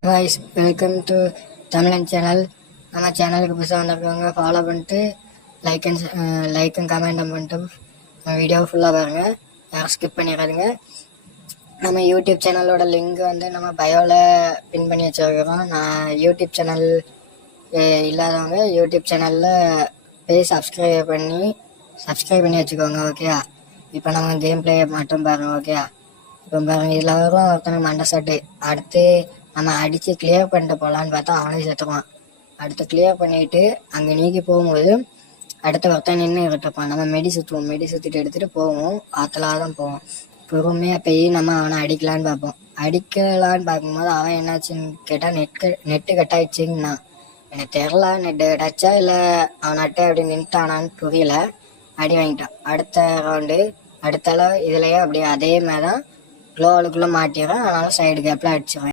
guys, welcome to தமிழன் channel. நம்ம சேனலுக்கு புதுசாக வந்திருக்கவங்க ஃபாலோ பண்ணிட்டு லைக் அண்ட் கமெண்ட் பண்ணிட்டு வீடியோ ஃபுல்லாக பாருங்கள். யாரும் ஸ்கிப் பண்ணிடாதுங்க. நம்ம யூடியூப் சேனலோட லிங்க் நம்ம பயோவில் பின் பண்ணி வச்சுருக்கிறோம். நான் யூடியூப் சேனல் இல்லாதவங்க யூடியூப் சேனலில் போய் சப்ஸ்கிரைப் பண்ணி வச்சுக்கோங்க. ஓகேயா? இப்போ நம்ம கேம் பிளே மட்டும் பாருங்கள். ஓகேயா? இப்போ பாருங்கள், இதில் வரும் ஒருத்தனுக்கு மண்டை சட்டு. அடுத்து நம்ம அடித்து கிளியர் பண்ணிட்டு போகலான்னு பார்த்தா அவனே செத்துவான். அடுத்து கிளியர் பண்ணிவிட்டு அங்கே நீக்கி போகும்போது அடுத்த ஒருத்தன் நின்று இருப்பான். நம்ம மெடி சுற்றிட்டு எடுத்துகிட்டு போவோம். ஆற்றலாக தான் போவோம். பொறுமையாக போய் நம்ம அவனை அடிக்கலான்னு பார்க்கும்போது அவன் என்னாச்சுன்னு கேட்டால் நெட்டு கட் ஆயிடுச்சுங்கண்ணா. எனக்கு தெரில நெட்டு கட்டாச்சா இல்லை அவனாட்டே அப்படி நின்ட்டானான்னு புரியல. அடி வாங்கிட்டான். அடுத்த ரவுண்டு அடுத்தால இதுலேயே அப்படியே அதே மாதிரி தான் க்ளோவலுக்குள்ளே மாட்டிடுறேன். அதனால சைடு கேப்பில் அடிச்சிடுவேன்.